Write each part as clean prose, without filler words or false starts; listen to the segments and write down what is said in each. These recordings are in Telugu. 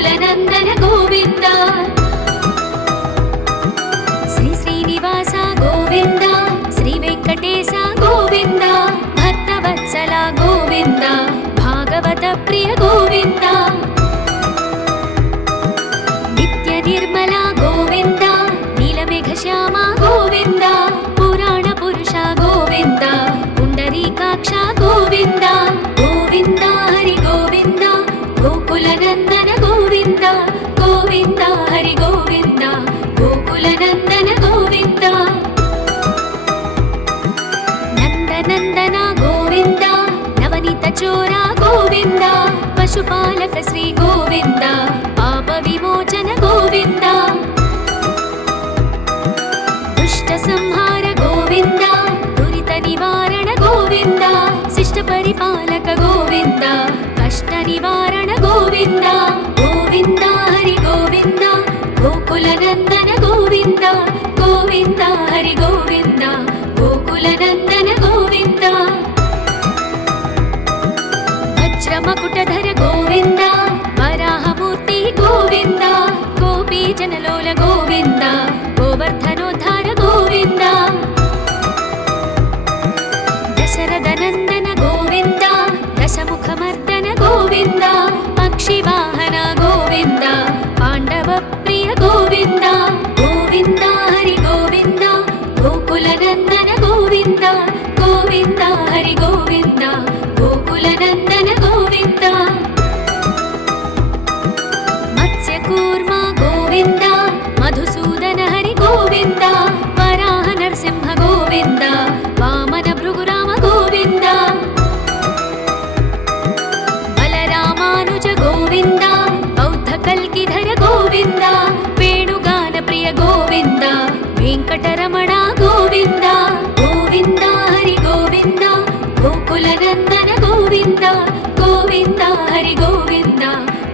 गोकुलनन्दन गोविन्द श्री श्रीनिवास गोविन्द श्री वेङ्कटेश गोविन्द भक्तवत्सल गोविन्द भागवत प्रिय गोविन्द नित्य निर्मला गोविन्द नीलमेघश्याम गोविन्द पुराण पुरुष गोविन्द पुण्डरीकाक्ष गोविन्द गोविन्द हरि गोविन्द गोकुलनन्दन गोविन्द गोविन्द हरि गोविन्द गोकुलनन्दन गोविन्द नन्दनन्दन गोविन्द नवनीत चोर गोविन्द पशुपालक श्री गोविन्द पाप विमोचन गोविन्द दुष्ट संहार गोविन्द दुरित निवारण गोविन्द शिष्ट परिपालक गोविन्द कष्ट निवारण गोविन्द गोविन्द हरि गोविन्द गोकुलनन्दन गोविन्द गोविन्द हरि गोविन्द गोकुलनन्दन गोविन्द वज्रमकुटधर गोविन्द वराहमूर्ति गोविन्द गोपीजनलोल गोविन्द गोवर्धनोद्धार गोविन्द दशरथनन्दन गोविन्द दशमुखमर्दन गोविन्द पक्षिवाहन गोविन्द पाण्डवप्रिय गोविन्द गोविन्द हरि गोविन्द गोकुलनन्दन गोविन्द गोविन्द हरि गोविन्द गोकुलनन्दन गोविन्द मत्स्यकूर्म गोविन्द मधुसूदन हरि गोविन्द वराह नरसिंह गोविन्द वामन भृगुराम गोविन्द बलरामानुज गोविन्द बौद्धकल्किधर गोविन्द वेणुगान प्रिय गोविन्द वेङ्कटरमण गोविन्द गोविन्द हरि गोविन्द गोकुलनन्दन गोविन्द गोविन्द हरि गोविन्द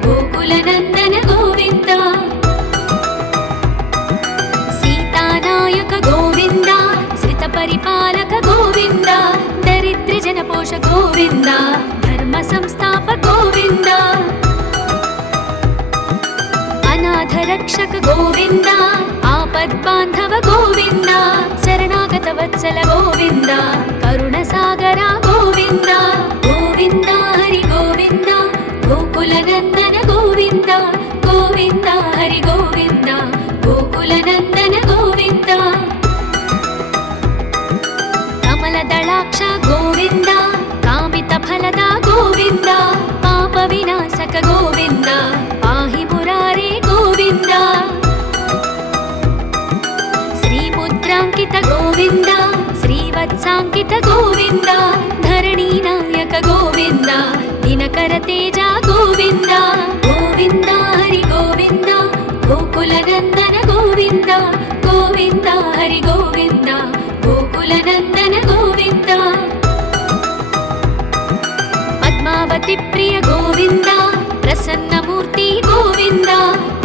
गोकुलनन्दन गोविन्द सीतानायक गोविन्द श्रितपरिपालक गोविन्द दरिद्रजनपोष गोविन्द धर्म संस्थापक गोविन्द अनाथरक्षक गोविन्द आपद्बान्धव गोविन्द शरणागतवत्सल गोविन्द करुणसागर गोविन्द गोविन्द हरि गोविन्द गोकुलनन्दन गोविन्द गोविन्द हरि गोविन्द गोकुलनन्दन गोविन्द कमलदलाक्ष गोविन्द कामितफलद गोविन्द पापविनाशक गोविन्द पाहि मुरारे गोविन्द श्रीमुद्राङ्कित गोविन्द श्रीवत्साङ्कित गोविन्द धरणीनायक गोविन्द दिनकर तेज गोविन्द गोविन्द हरि गोविन्द गोकुलनन्दन गोविन्द गोविन्द हरि गोविन्द गोकुलनन्दन गोविन्द पद्मावती प्रिय गोविन्द प्रसन्नमूर्ति गोविन्द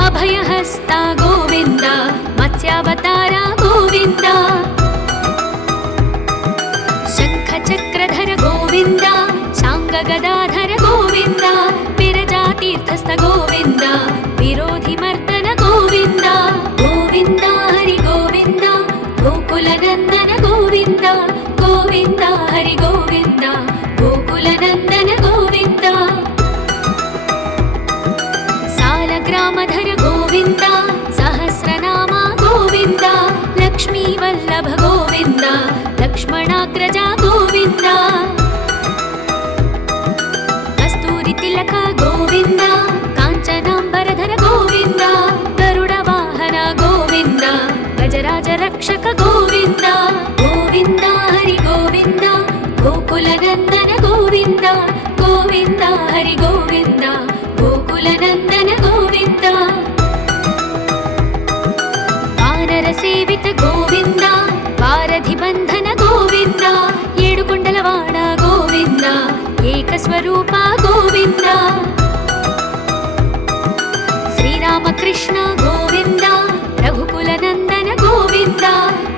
अभयहस्त गोविन्द मत्स्यावतार गोविन्द शङ्खचक्रधर गोविन्द शाङ्गगदाधर गोविन्द विरजातीर्थस्थ गोविन्द विरोधिमर्दन गोविन्द गोविन्द हरि गोविन्द गोकुलनन्दन गोविन्द गोविन्द हरि गोविन्द गोकुलनन्दन गोविन्द सालग्रामधर गोविन्द सहस्रनाम गोविन्द लक्ष्मीवल्लभ गोविन्द लक्ष्मणाग्रज गोविन्द कस्तूरितिलक गोविन्द काञ्चनाम्बरधर गोविन्द गरुडवाहन गोविन्द गजराज रक्षक गोविन्द गोविन्द हरि गोविन्द गोकुलनन्दन गोविन्द गोविन्द हरि गोविन्द गोकुलनन्दन गोविन्द वानरसेवित गोविन्द वारधिबन्धन गोविन्द येडुकुण्डलवाड गोविन्द एकस्वरूप गोविन्द श्रीरामकृष्ण गोविन्द रघुकुलनन्दन गोविन्द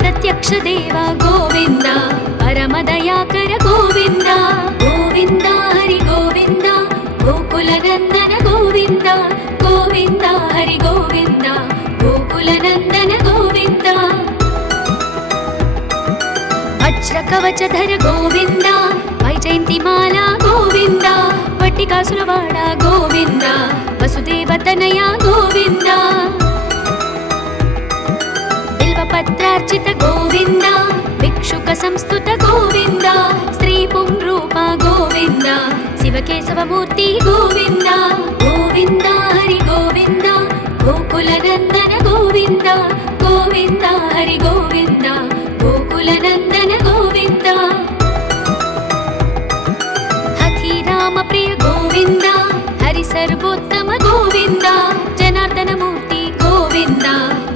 प्रत्यक्ष देव गोविन्द परमदयाकर गोविन्द गोविन्द हरि गोविन्द गोकुलनन्दन गोविन्द गोविन्द వజ్రకవచధర గోవింద వైజయంతిమాల గోవింద వట్టికాసురవాడ గోవింద వసుదేవతనయ గోవింద బిల్వపత్రార్చిత గోవింద భిక్షుక సంస్తుత గోవింద శ్రీ పుంరూప గోవింద శివకేశవమూర్తి గోవింద గోవింద హరి గోవింద గోకులనందన గోవింద గోవింద హరి గోవింద గోకులనందన గోవింద హఠి రామ ప్రియ గోవింద హరి సర్వోత్తమ గోవింద జనార్దన మూర్తి గోవింద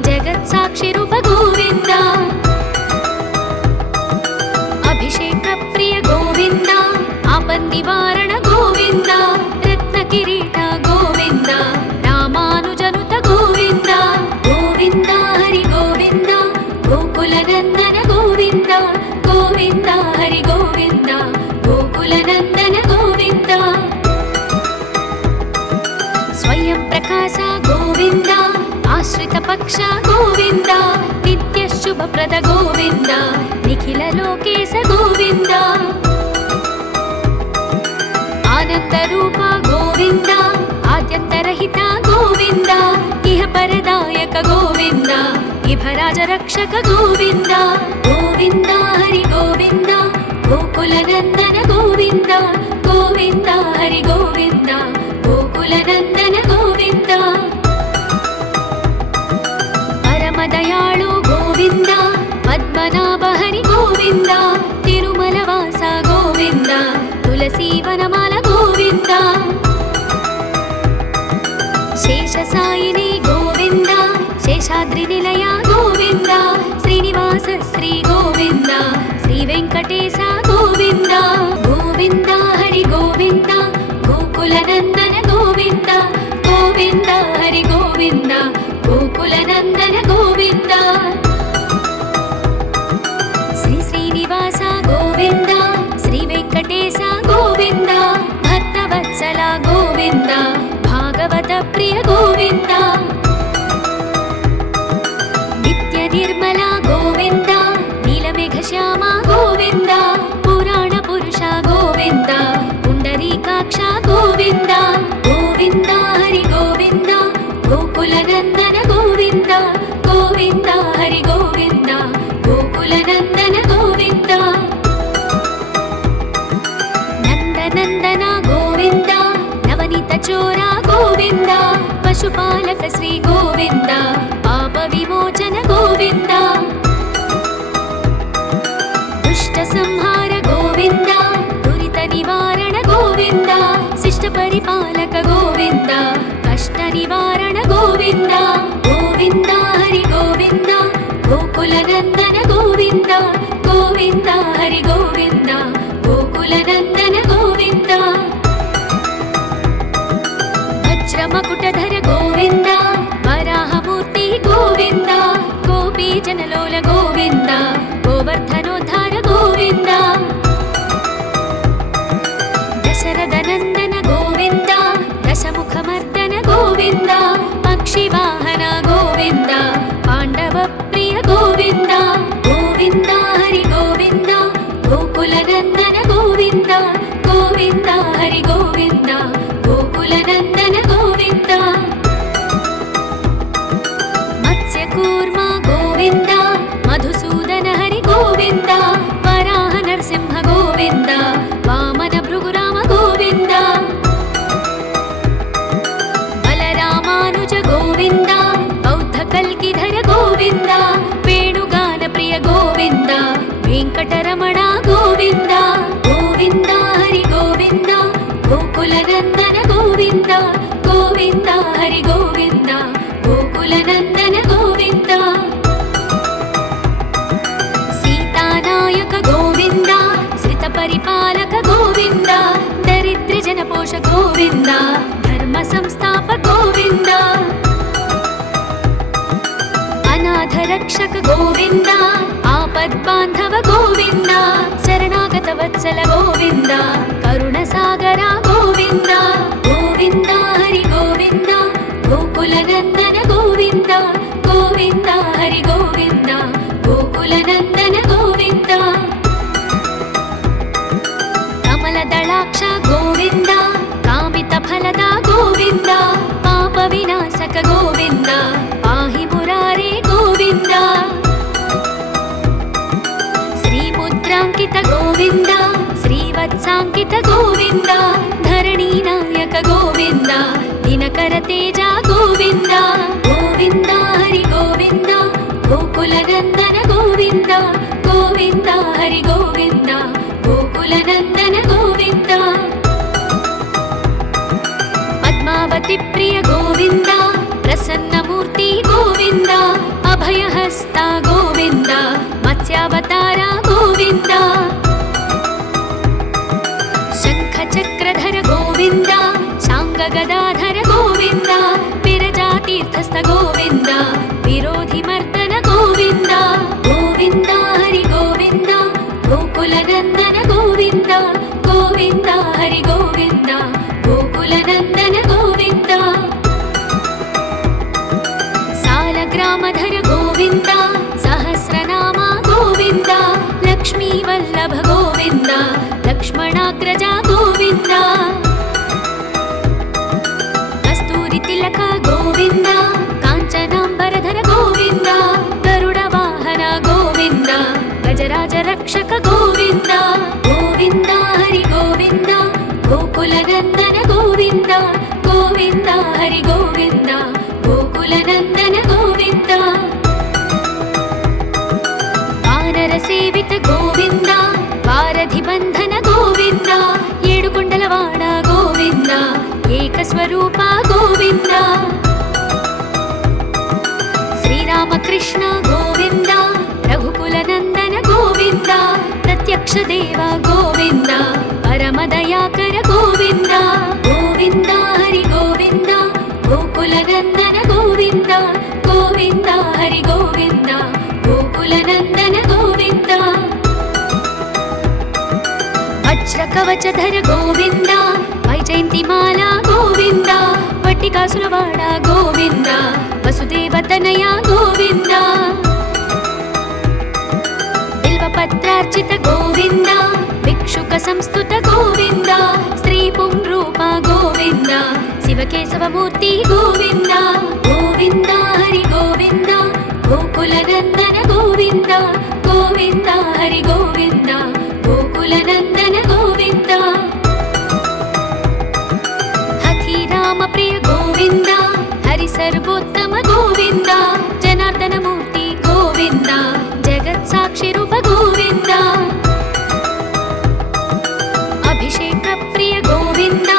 జగత్ సాక్షి రూప గోవింద అభిషేక ప్రియ గోవింద ఆపన్నివారణ గోవింద రత్న కిరీట గోవింద రామానుజనుత గోవింద గోవింద హరి గోవింద గోకులనందన గోవింద గోవింద హరి గోవింద గోకులనందన గోవింద స్వయం ప్రకాశ గోవింద ఆశ్రిత పక్ష గోవింద నిత్య శుభప్రద గోవింద నిఖిల లోకేశ గోవింద ఆనంద రూప గోవింద ఆద్యంతరహిత గోవింద ఇహ పరదాయక గోవింద ఇభరాజ రక్షక గోవింద గోవింద హరి గోవింద గోకులనందన గోవింద గోవింద హరి గోవింద గోకులనందన గోవింద పరమదయాళు గోవింద పద్మనాభ హరి గోవింద తిరుమల వాస గోవింద తులసీవనమాల గోవింద శేషసాయిని గోవింద శేషాద్రి నిలయ గోవింద శ్రీనివాస శ్రీ గోవింద శ్రీ వెంకటేశ గోవింద గోవింద హరి గోవింద గోకులనందన గోవింద గోవింద హరి గోవింద గోకులనందన గోవింద శ్రీ శ్రీనివాస గోవింద శ్రీ వెంకటేశ గోవింద భక్తవత్సల గోవింద భాగవత ప్రియ గోవింద నిత్య నిర్మల గోవింద నీలమేఘ శ్యామ గోవింద పురాణ పురుష గోవింద పుండరీకాక్ష గోవింద గోవింద హరి గోవింద గోకులనందన గోవింద గోవింద హరి గోవింద గోకులనందన గోవింద నందనందన గోవింద నవనీత చోర గోవింద పశుపాలక శ్రీ గోవింద పాప విమోచన గోవింద దుష్ట సంహార గోవింద దురిత నివారణ గోవింద శిష్ట పరిపాలక గోవింద కష్ట నివారణ గోవింద గోవింద హరి గోవింద గోకులనందన గోవింద గోవింద హరి గోవింద గోకులనందన గోవింద వజ్రమకుటధర గోవింద వరాహమూర్తి గోవింద గోపీజనలోల గోవింద గోవర్ధనోద్ధార గోవింద దశరథనందన గోవింద దశముఖమర్దన గోవింద పక్షివాహన గోవింద పాండవ ప్రియ గోవింద గోవింద హరి గోవింద గోకులనందన గోవింద గోవింద హరి గోవింద గోకులనందన గోవింద మత్స్యకూర్మ గోవింద మధుసూదన హరి గోవింద వరాహ నరసింహ గోవింద వామన భృగురామ గోవింద బలరామానుజ గోవింద బౌద్ధ కల్కిధర గోవింద వేణుగాన ప్రియ గోవింద వెంకటరమణ గోవింద గోవింద హరి గోవింద గోకులనందన గోవింద గోవింద హరి గోవింద గోకులనందన గోవింద సీతానాయక గోవింద శ్రిత పరిపాలక గోవింద దరిద్ర జనపోష గోవింద ధర్మ సంస్థాప గోవింద అనాథ రక్షక గోవింద ఆపద్బాంధవ గోవింద శరణాగత వత్సల గోవింద కరుణ సాగర గోవింద గోవింద హరి గోవింద గోకులనందన గోవింద గోవింద హరి గోవింద గోకులనందన గోవింద ಗೋವಿಂದ ಧರಣಿ ನಾಯಕ ಗೋವಿಂದ ದಿನಕರ ತೇಜ ಗೋವಿಂದ ಗೋವಿಂದ ಹರಿ ಗೋವಿಂದ ಗೋಕುಲ ನಂದನ ಗೋವಿಂದ ಗೋವಿಂದ ಹರಿ ಗೋವಿಂದ ಗೋಕುಲ ನಂದನ ಗೋವಿಂದ ಪದ್ಮಾವತಿ ಪ್ರಿಯ ಗೋವಿಂದ ಪ್ರಸನ್ನ ಮೂರ್ತಿ ಗೋವಿಂದ ಅಭಯಹಸ್ತ ಗೋವಿಂದ ಮತ್ಸ್ಯಾವತಾರ ಗೋವಿಂದ ಶಂಖ ಚಕ್ರಧರ ಗೋವಿಂದ ಶಾಂಗ ಗದಾಧರ ಗೋವಿಂದ ವಿರಜಾತೀರ್ಥಸ್ಥ ಗೋವಿಂದ ವಿರೋಧಿ ಮರ್ದನ ಗೋವಿಂದ ಗೋವಿಂದ ಹರಿ ಗೋವಿಂದ ಗೋಕುಲ ನಂದನ ಗೋವಿಂದ ಗೋವಿಂದ ಹರಿ ಗೋವಿಂದ ಗೋಕುಲ ನಂದನ ಗೋವಿಂದ ಸಾಲಗ್ರಾಮಧರ ಗೋವಿಂದ ಸಹಸ್ರನಾಮ ಗೋವಿಂದ ಲಕ್ಷ್ಮೀ ವಲ್ಲಭ ಗೋವಿಂದ ಲಕ್ಷ್ಮಣಾಗ್ರಜ ಗೋವಿಂದ ಕಸ್ತೂರಿ ತಿಲಕ ಗೋವಿಂದ ಕಾಂಚನಾಂಬರಧರ ಗೋವಿಂದ ಗರುಡ ವಾಹನ ಗೋವಿಂದ ಗಜರಾಜ ರಕ್ಷಕ ಗೋವಿಂದ ಗೋವಿಂದ ಹರಿ ಗೋವಿಂದ ಗೋಕುಲ ನಂದನ ಗೋವಿಂದ ಗೋವಿಂದ ಹರಿ ಗೋವಿಂದ ಗೋಕುಲ ನಂದನ ಗೋವಿಂದ ವಾನರ ಸೇವಿತ ಗೋವಿಂದ ವಾರಧಿ ಬಂಧನ ಗೋವಿಂದ ಏಡುಕೊಂಡಲವಾಡ ಗೋವಿಂದ ಏಕಸ್ವರೂಪ ಗೋವಿಂದ ಶ್ರೀರಾಮಕೃಷ್ಣ ಗೋವಿಂದ ರಘುಕುಲ ನಂದನ ಗೋವಿಂದ ಪ್ರತ್ಯಕ್ಷ ದೇವ ಗೋವಿಂದ ಪರಮದಯಾಕರ ಗೋವಿಂದ ಗೋವಿಂದ ಹರಿ ಗೋವಿಂದ ಗೋಕುಲ ನಂದನ ಗೋವಿಂದ ಗೋವಿಂದ ಹರಿ ಗೋವಿಂದ ಗೋಕುಲ ನಂದನ ಗೋವಿಂದ ವಜ್ರ ಕವಚಧರ ಗೋವಿಂದ ವೈಜಯಂತಿ ಮಾಲಾ ಗೋವಿಂದ ವಟ್ಟಿಕಾಸುರವಾಡ ಗೋವಿಂದ ವಸುದೇವತನಯ ಗೋವಿಂದ ಬಿಲ್ವಪತ್ರಾರ್ಚಿತ ಗೋವಿಂದ ಭಿಕ್ಷುಕ ಸಂಸ್ತುತ ಗೋವಿಂದ ಶ್ರೀ ಪುಂರೂಪ ಗೋವಿಂದ ಶಿವಕೇಶವ ಮೂರ್ತಿ ಗೋವಿಂದ ಗೋವಿಂದ ಹರಿ ಗೋವಿಂದ ಗೋಕುಲ ನಂದನ ಗೋವಿಂದ ಗೋವಿಂದ ಹರಿ ಗೋವಿಂದ ಗೋಕುಲ ನಂದನ ಗೋವಿಂದ ಹಥಿರಾಮ ಪ್ರಿಯ ಗೋವಿಂದ ಹರಿ ಸರ್ವೋತ್ತಮ ಗೋವಿಂದ ಜನಾರ್ದನ ಮೂರ್ತಿ ಗೋವಿಂದ ಜಗತ್ ಸಾಕ್ಷಿ ರೂಪ ಗೋವಿಂದ ಅಭಿಷೇಕ ಪ್ರಿಯ ಗೋವಿಂದ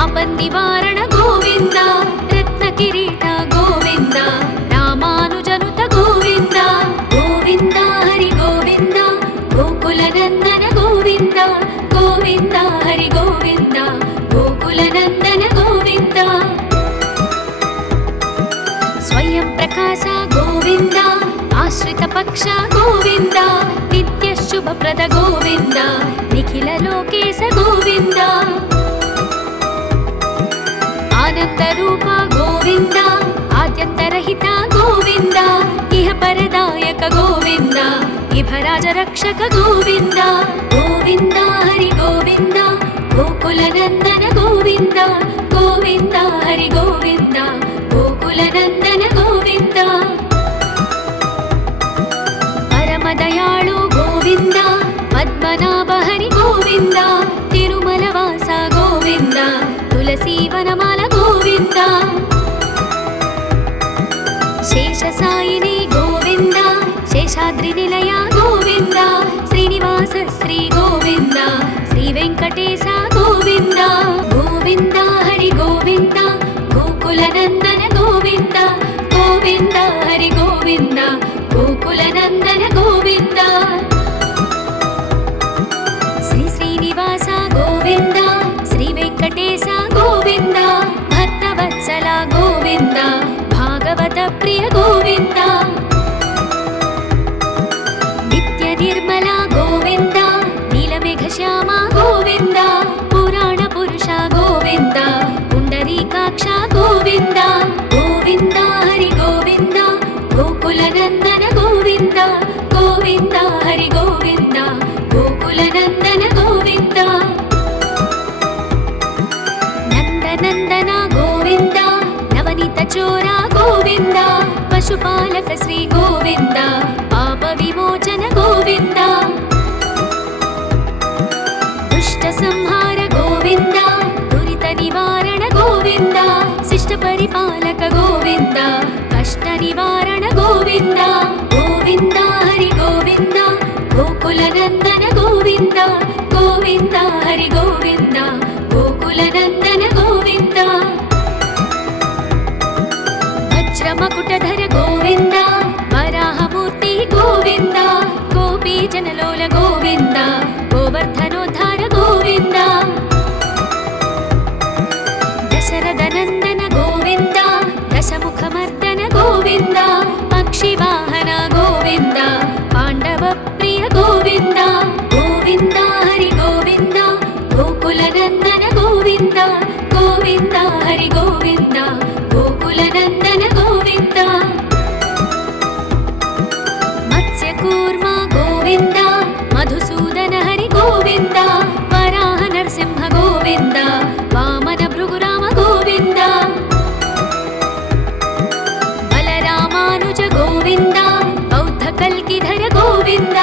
ಆಪನ್ ನಿವಾರಣ ಗೋವಿಂದ ರತ್ನ ಕಿರೀಟ ಗೋವಿಂದ ರಾಮಾನುಜನುತ ಗೋವಿಂದ ಗೋವಿಂದ ಹರಿ ಗೋವಿಂದ ಗೋಕುಲ ನಂದನ ಗೋವಿಂದ ಗೋವಿಂದ ಹರಿ ಗೋವಿಂದ ಗೋಕುಲ ನಂದನ ಗೋವಿಂದ ಸ್ವಯಂ ಪ್ರಕಾಶ ಗೋವಿಂದ ಆಶ್ರಿತ ಪಕ್ಷ ಗೋವಿಂದ ನಿತ್ಯ ಶುಭಪ್ರದ ಗೋವಿಂದ ನಿಖಿಲ ಲೋಕೇಶ ಗೋವಿಂದ ಆನಂದ ರೂಪ ಗೋವಿಂದ ಆದ್ಯಂತರಹಿತ ಗೋವಿಂದ ಇಹ ಪರದಾಯಕ ಗೋವಿಂದ ಇಭರಾಜ ರಕ್ಷಕ ಗೋವಿಂದ ಗೋವಿಂದ ಹರಿ ಗೋವಿಂದ ಗೋಕುಲ ನಂದನ ಗೋವಿಂದ ಗೋವಿಂದ ಹರಿ ಗೋವಿಂದ ಗೋಕುಲ ನಂದನ ಗೋವಿಂದ ಪರಮದಯಾಳು ಗೋವಿಂದ ಪದ್ಮನಾಭ ಹರಿ ಗೋವಿಂದ ತಿರುಮಲ ವಾಸ ಗೋವಿಂದ ತುಳಸಿ ವನಮಾಲ ಗೋವಿಂದ ಶೇಷ ಸಾಯಿನಿ ಗೋವಿಂದ ಶೇಷಾದ್ರಿ ನಿಲಯ ಗೋವಿಂದ ಶ್ರೀನಿವಾಸ ಶ್ರೀ ಗೋವಿಂದ ಶ್ರೀ ವೆಂಕಟೇಶ ಗೋವಿಂದ ಗೋವಿಂದ ಹರಿ ಗೋವಿಂದ ಗೋಕುಲ ನಂದನ ಗೋವಿಂದ ಗೋವಿಂದ ಹರಿ ಗೋವಿಂದ ಗೋಕುಲ ನಂದನ ಗೋವಿಂದ ಶ್ರೀ ಶ್ರೀನಿವಾಸ ಗೋವಿಂದ ಶ್ರೀ ವೆಂಕಟೇಶ ಗೋವಿಂದ ಭಕ್ತವತ್ಸಲ ಗೋವಿಂದ ಭಾಗವತ ಪ್ರಿಯ ಗೋವಿಂದ ನಿತ್ಯ ನಿರ್ಮಲ ಗೋವಿಂದ ನೀಲಮೇಘ ಶ್ಯಾಮ ಗೋವಿಂದ ಪುರಾಣ ಪುರುಷ ಗೋವಿಂದ ಪುಂಡರೀಕಾಕ್ಷ ಗೋವಿಂದ ಗೋವಿಂದ ಹರಿ ಗೋವಿಂದ ಗೋಕುಲ ನಂದನ ಗೋವಿಂದ ಗೋವಿಂದ ಹರಿ ಗೋವಿಂದ ಗೋಕುಲ ನಂದನ ಗೋವಿಂದ ನಂದನಂದನ ಗೋವಿಂದ ನವನೀತ ಚೋರ ಗೋವಿಂದ ಪಶುಪಾಲಕ ಶ್ರೀ ಗೋವಿಂದ ಪಾಪ ವಿಮೋಚನ ಗೋವಿಂದ ದುಷ್ಟ ಸಂಹಾರ ಗೋವಿಂದ పరిపాలక గోవింద కష్ట నివారణ గోవింద గోవింద హరి గోవింద గోకుల నందన గోవింద గోవింద హరి గోవింద గోకుల నందన గోవింద వజ్రమకుటధర గోవింద వరాహమూర్తి గోవింద గోపీ జనలోల గోవింద గోవర్ధనోద్ధార గోవింద దశరథ నందన గోవింద దశముఖమర్దన గోవింద పక్షివాహన గోవింద పాండవ ప్రియ గోవింద గోవింద హరి గోవింద గోకుల నందన గోవింద గోవింద హరి గోవింద గోకుల నందన గోవింద మత్స్యకూర్మ గోవింద మధుసూదన హరి గోవింద వరాహ నరసింహ గోవింద వామన భృగురామ గోవింద బలరామానుజ గోవింద బౌద్ధ కల్కిధర గోవింద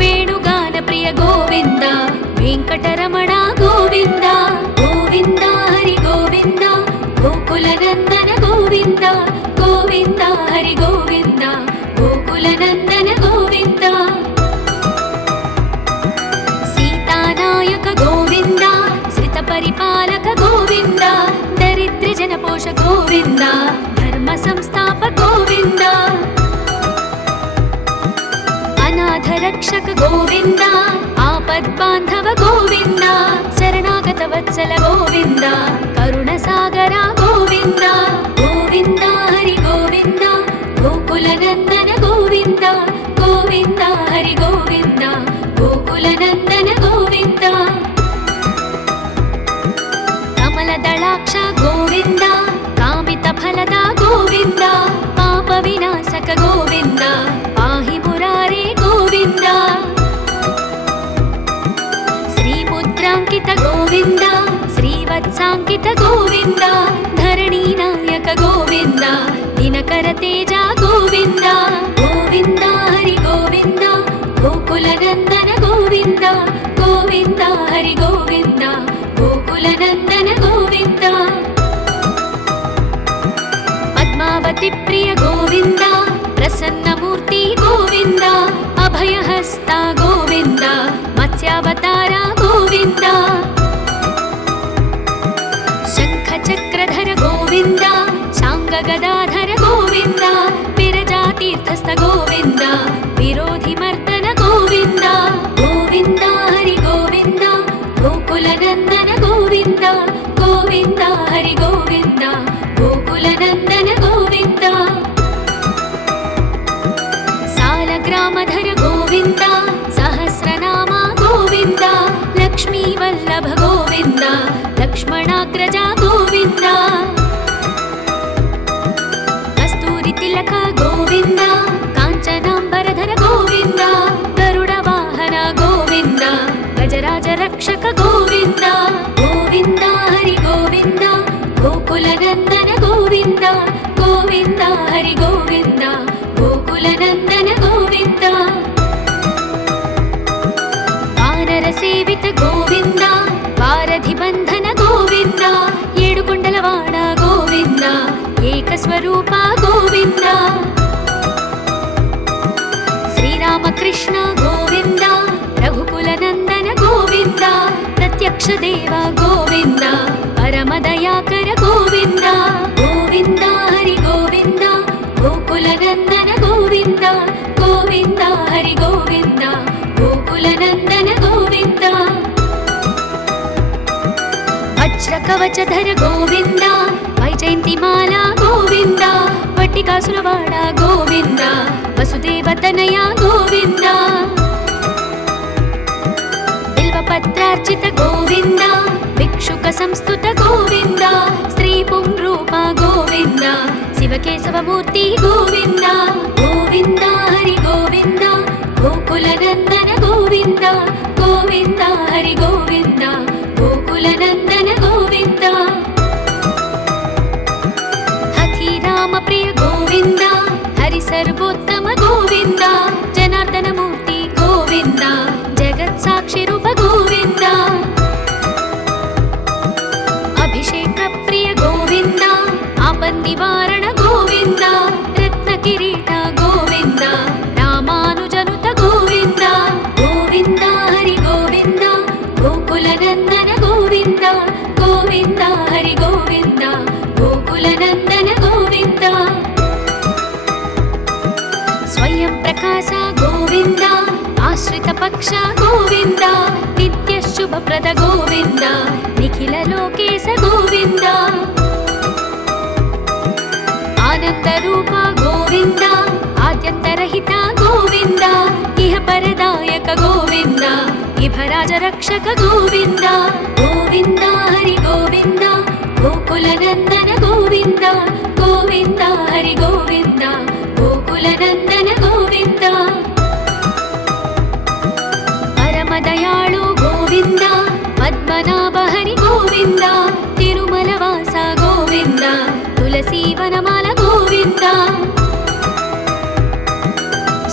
వేణుగాన ప్రియ గోవింద వెంకటరమణ గోవింద గోవింద హరి గోవింద గోకుల నందన గోవింద గోవింద హరి గోవింద గోకుల నందన గోవింద సీతానాయక గోవింద శ్రిత పరిపాలక గోవింద దరిద్ర జనపోష గోవింద ధర్మ సంస్థాప గోవింద అనాథ రక్షక గోవింద ఆపద్బాంధవ గోవింద శరణాగత వత్సల గోవింద కరుణ సాగర గోవింద గోవింద హరి గోవింద గోకుల నందన గోవింద గోవింద హరి గోవింద గోకుల నందన గోవింద కమల దళాక్ష గోవింద కామిత ఫలద గోవింద పాప వినాశక గోవింద పాహి మురారే గోవింద శ్రీముద్రాంకిత గోవింద శ్రీవత్సాంకిత గోవింద ధరణీ నాయక గోవింద దినకర తేజ గోవింద గోవింద హరి గోవింద గోకుల నందన గోవింద గోవింద హరి గోవింద గోకుల నందన గోవింద పద్మావతి ప్రియ గోవింద ప్రసన్నమూర్తి గోవింద అభయహస్త గోవింద మత్స్యావతార గోవింద శంఖ చక్రధర గోవింద శాంగ గదాధర గోవింద విరజాతీర్థస్థ గోవింద విరోధి మర్దన గోవింద గోవింద హరి గోవింద గోకుల నందన గోవింద గోవింద హరి గోవింద గోకుల నందన గోవింద సాలగ్రామధర గోవింద సహస్రనామ గోవింద లక్ష్మీ వల్లభ గోవింద లక్ష్మణాగ్రజ గోవింద కస్తూరి తిలక గోవింద కాంచనాంబరధర గోవింద గరుడ వాహన గోవింద గజరాజ రక్షక గోవింద గోవింద హరి గోవింద గోకుల నందన గోవింద గోవింద హరి గోవింద గోకుల నందన గోవింద వానర సేవిత గోవింద వారధి బంధన గోవింద ఏడుకొండలవాడ గోవింద ఏకస్వరూప గోవింద శ్రీరామకృష్ణ గోవింద రఘుకుల నందన గోవింద ప్రత్యక్ష దేవ గోవింద పరమదయాకర గోవింద గోవింద హరి గోవింద గోకుల నందన గోవింద గోవింద హరి గోవింద గోకుల నందన గోవింద వజ్ర కవచధర గోవింద వైజయంతిమాల గోవింద వట్టికాసులవాడ గోవింద వసుదేవతనయ గోవింద బిల్వపత్రార్చిత గోవింద భిక్షుక సంస్థుత గోవింద శ్రీ పుంరూప గోవింద శివకేశవమూర్తి గోవింద గోవింద హరి గోవింద గోకుల నందన గోవింద గోవింద హరి గోవింద గోకుల నందన గోవింద హఠీరామ ప్రియ గోవింద హరి సర్వోత్తమ గోవింద జనార్దన మూర్తి గోవింద జగత్ సాక్షి రూప గోవింద అభిషేక ప్రియ గోవింద ఆపన్ని निवारण गोविन्द रत्नकिरीट गोविन्द रामानुजनुत गोविन्द गोविन्द हरि गोविन्द गोकुलनन्दन गोविन्द गोविन्द हरि गोविन्द गोकुलनन्दन गोविन्द स्वयं प्रकाश गोविन्द आश्रित पक्ष गोविन्द नित्य शुभप्रद गोविन्द निखिल लोकेश गोविन्द आनंद रूप गोविन्द आद्यन्तरहित गोविन्द इह परदायक गोविन्द इभराज रक्षक गोविन्द गोविन्द हरि गोविन्द गोकुलनन्दन गोविन्द गोविन्द हरि गोविन्द गोकुलनन्दन गोविन्द परमदयाळु गोविन्द पद्मनाभ हरि गोविन्द तिरुमलवास गोविन्द तुलसीवनमाल गोविन्द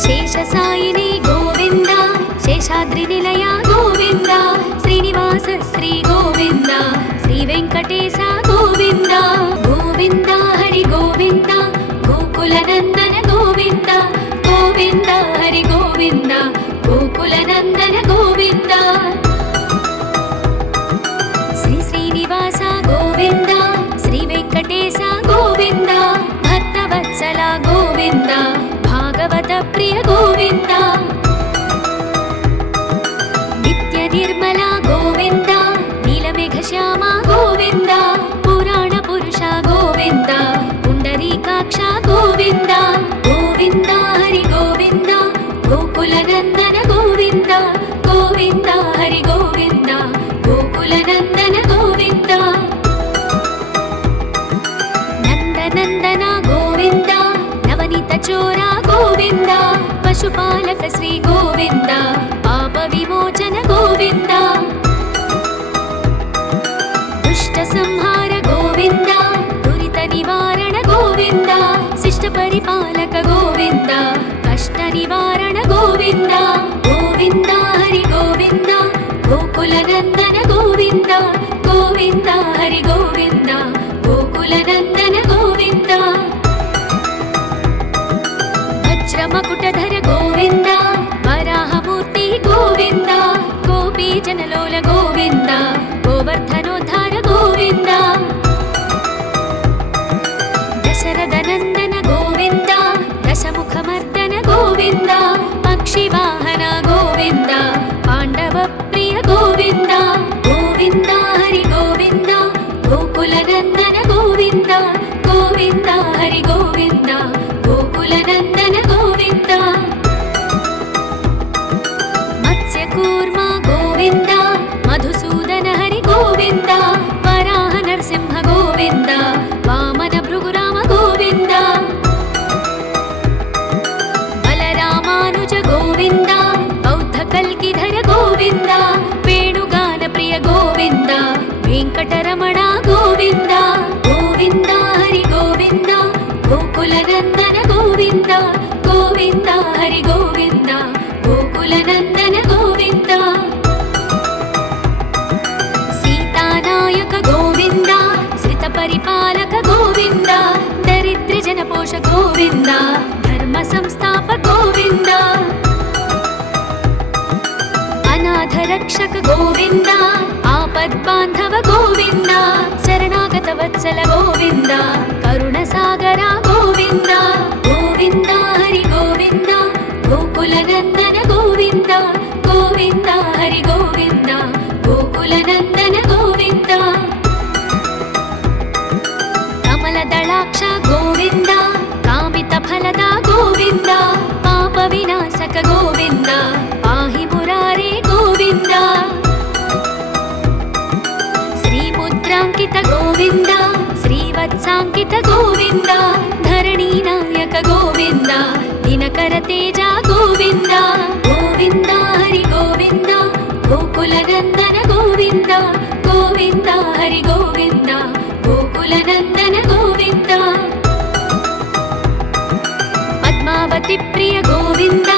शेषसायिनी गोविन्द शेषाद्रिनिलय गोविन्द श्रीनिवास श्री गोविन्द श्रीवेङ्कटेश गोविन्द गोविन्द हरि गोविन्द गोकुलनन्दन गोविन्द गोविन्द हरि गोविन्द गोकुलनन्दन गोविन्द श्री श्रीनिवास गोविन्द श्रीवेङ्कटेश गोविन्द भक्तवत्सल गोविन्द भागवत प्रिय गोविन्द नित्य निर्मल गोविन्द नीलमेघश्याम गोविन्द पुराण पुरुष गोविन्द पुण्डरीकाक्ष गोविन्द गोविन्द हरि गोविन्द गोकुलनन्दन गोविन्द गोविन्द हरि गोविन्द गोकुलनन्दन गोविन्द नन्दनन्दन गोविन्द नवनीत चोर गोविन्द पशुपालक श्री गोविन्द पाप विमोचन गोविन्द दुष्ट संहार गोविन्द दुरित निवारण गोविन्द शिष्ट परिपालक गोविन्द कष्ट निवारण गोविन्द गोविन्द हरि गोविन्द गोकुलनन्दन गोविन्द गोविन्द हरि गोविन्द गोकुलनन्दन गोविन्द वज्रमकुटधर गोविन्द वराहमूर्ति गोविन्द गोपीजनलोल गोविन्द गोवर्धनोद्धार गोविन्द दशरथनन्दन गोविन्द दशमुखमर्दन गोविन्द पक्षिवाहन गोविन्द पाण्डवप्रिय गोविन्द गोविन्द हरि गोविन्द गोकुलनन्दन गोविन्द गोविन्द हरि गोविन्द गोकुलनन्दन गोविन्द मत्स्यकूर्म गोविन्द मधुसूदन हरि गोविन्द वराह नरसिंह गोविन्द वामन भृगुराम गोविन्द बलरामानुज गोविन्द बौद्ध कल्किधर गोविन्द वेणुगान प्रिय गोविन्द वेङ्कटरमण गोविन्द गोविन्द हरि गोविन्द गोकुलनन्दन गोविन्द गोविन्द हरि गोविन्द गोकुलनन्दन गोविन्द सीतानायक गोविन्द श्रितपरिपालक गोविन्द दरिद्रजनपोष गोविन्द धर्म संस्थापक गोविन्द अनाथ रक्षक गोविन्द आपद्बान्धव गोविन्द शरणागत वत्सल गोविन्द करुणसागर गोविन्द गोविन्द हरि गोविन्द गोकुलनन्दन गोविन्द गोविन्द हरि गोविन्द गोकुलनन्दन गोविन्द कमलदलाक्ष गोविन्द कामितफलद गोविन्द पापविनाशक गोविन्द पाहि मुरारे गोविन्द श्रीमुद्राङ्कित गोविन्द श्रीवत्साङ्कित गोविन्द धरणीनायक गोविन्द दिनकर तेज गोविन्द गोविन्द हरि गोविन्द गोकुलनन्दन गोविन्द गोविन्द हरि गोविन्द गोकुलनन्दन गोविन्द पद्मावती प्रिय गोविन्द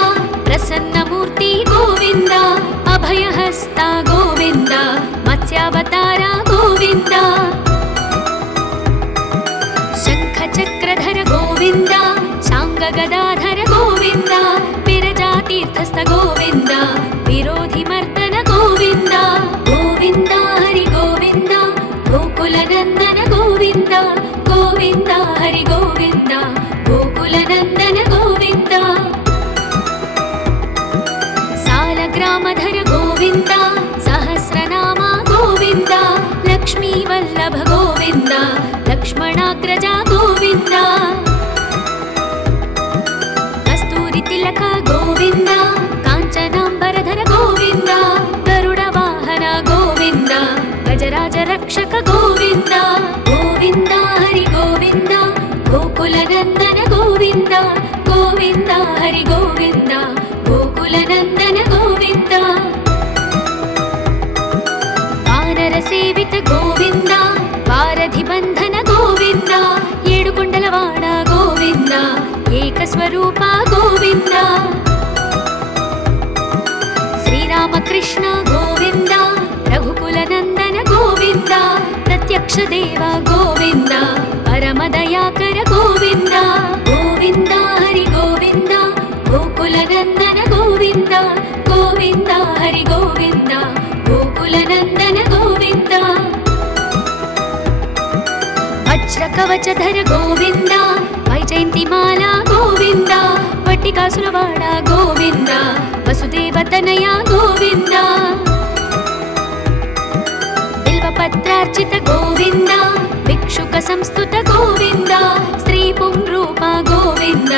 प्रसन्नमूर्ति गोविन्द अभयहस्त गोविन्द मत्स्यावतार गोविन्द शङ्खचक्र गोविन्द शाङ्गगदाधर गोविन्द विरजातीर्थस्थ गोविन्द विरोधिमर्दन गोविन्द गोविन्द हरि गोविन्द गोकुलनन्दन गोविन्द गोविन्द हरि गोविन्द गोकुलनन्दन गोविन्द सालग्रामधर गोविन्द सहस्रनाम गोविन्द लक्ष्मीवल्लभ गोविन्द लक्ष्मणाग्रजा गोविन्द कस्तूरि तिलक गोविन्द काञ्चनाम्बरधर गोविन्द गरुडवाहन गोविन्द गजराज रक्षक गोविन्द गोविन्द हरि गोविन्द गोकुलनन्दन गोविन्द गोविन्द हरि गोविन्द गोकुलनन्दन गोविन्द वानरसेवित गोविन्द वारधिबन्धन गोविन्द येडुकुण्डलवाड गोविन्द एकस्वरूप गोविन्द श्रीरामकृष्ण गोविन्द रघुकुलनन्दन गोविन्द प्रत्यक्ष देव गोविन्द परमदयाकर गोविन्द गोविन्द हरि गोविन्द गोकुलनन्दन गोविन्द गोविन्द हरि गोविन्द गोकुलनन्दन गोविन्द वज्रकवचधर गोविन्द वैजयन्तिमाला गोविन्द वट्टिकासुरवाड गोविन्द वसुदेवतनय गोविन्द बिल्वपत्रार्चित गोविन्द भिक्षुक संस्तुत गोविन्द श्रीपुंरूप गोविन्द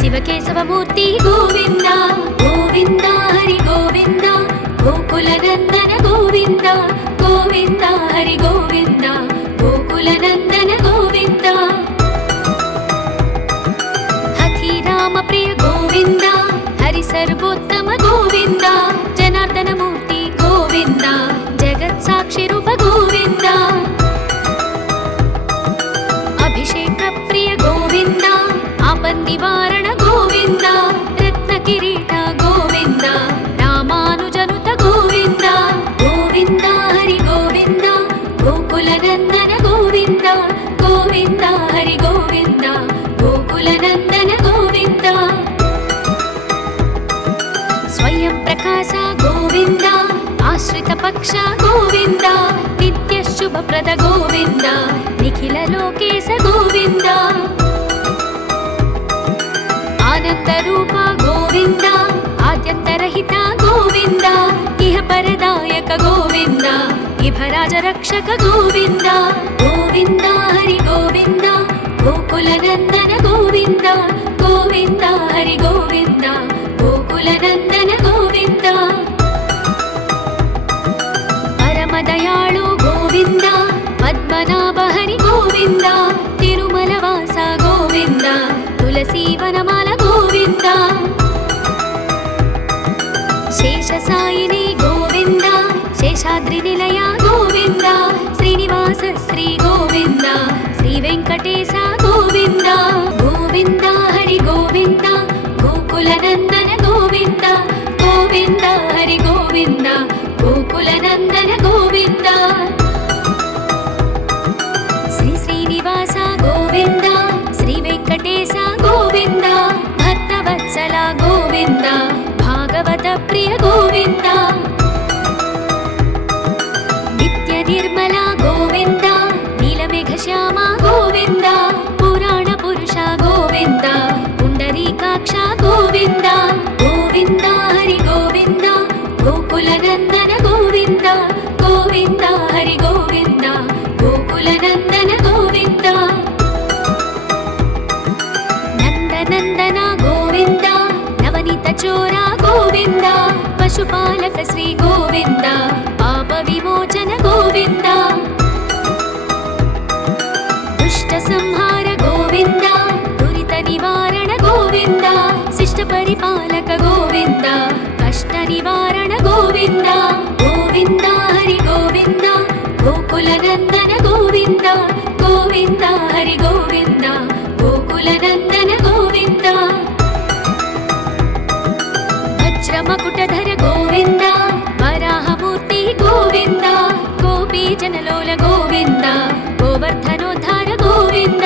शिवकेशवमूर्ति गोविन्द गोविन्द हरि गोविन्द गोकुलनन्दन गोविन्द गोविन्द हरि गोविन्द गोकुलनन्दन गोविन्द हथिराम प्रिय गोविन्द हरि सर्वोत्तम गोविन्द जनार्दन मूर्ति गोविन्द जगत्साक्षि रूप गोविन्द अभिषेक प्रिय गोविन्द आपन्निवारण गोविन्द रत्नकिरीट गोविन्द रामानुजनुत गोविन्द गोविन्द हरि गोविन्द गोकुलनन्दन गोविन्द गोविन्द हरि गोविन्द गोकुलनन्दन गोविन्द स्वयं प्रकाश गोविन्द आश्रित पक्ष गोविन्द नित्य शुभप्रद गोविन्द निखिल लोकेश गोविन्द आनंद रूप गोविन्द आद्यन्तरहित गोविन्द इह परदायक गोविन्द इभराज रक्षक गोविन्द गोविन्द हरि गोविन्द गोकुलनन्दन गोविन्द गोविन्द हरि गोविन्द गोकुलनन्दन गोविन्द परमदयाळु गोविन्द पद्मनाभ हरि गोविन्द तिरुमलवास गोविन्द तुलसीवनमाल गोविन्द शेषसायिनी गोविन्द शेषाद्रिनिलय गोविन्द श्रीनिवास श्री गोविन्द श्रीवेङ्कटेश गोविन्द गोविन्द हरि गोविन्द गोकुलनन्दन गोविन्द गोविन्द हरि गोविन्द गोकुलनन्दन गोविन्द श्री श्रीनिवास गोविन्द श्रीवेङ्कटेश गोविन्द भक्तवत्सल गोविन्द भागवत प्रिय गोविन्द नित्य निर्मल गोविन्द नीलमेघश्याम गोविन्द पुराण पुरुष गोविन्द पुण्डरीकाक्ष गोविन्द गोविन्द हरि गोविन्द गोकुलनन्दन गोविन्द गोविन्द हरि गोविन्द गोकुलनन्दन गोविन्द नन्दनन्दन गोविन्द नवनीत चोर गोविन्द पशुपालक श्री गोविन्द पाप विमोचन गोविन्द दुष्ट संहार गोविन्द दुरित निवारण गोविन्द शिष्ट परिपालक गोविन्द कष्ट निवारण गोविन्द गोविन्द हरि गोविन्द गोकुलनन्दन गोविन्द गोविन्द हरि गोविन्द गोकुलनन्दन गोविन्द वज्रमकुटधर गोविन्द वराहमूर्ति गोविन्द गोपीजनलोल गोविन्द गोवर्धनोद्धार गोविन्द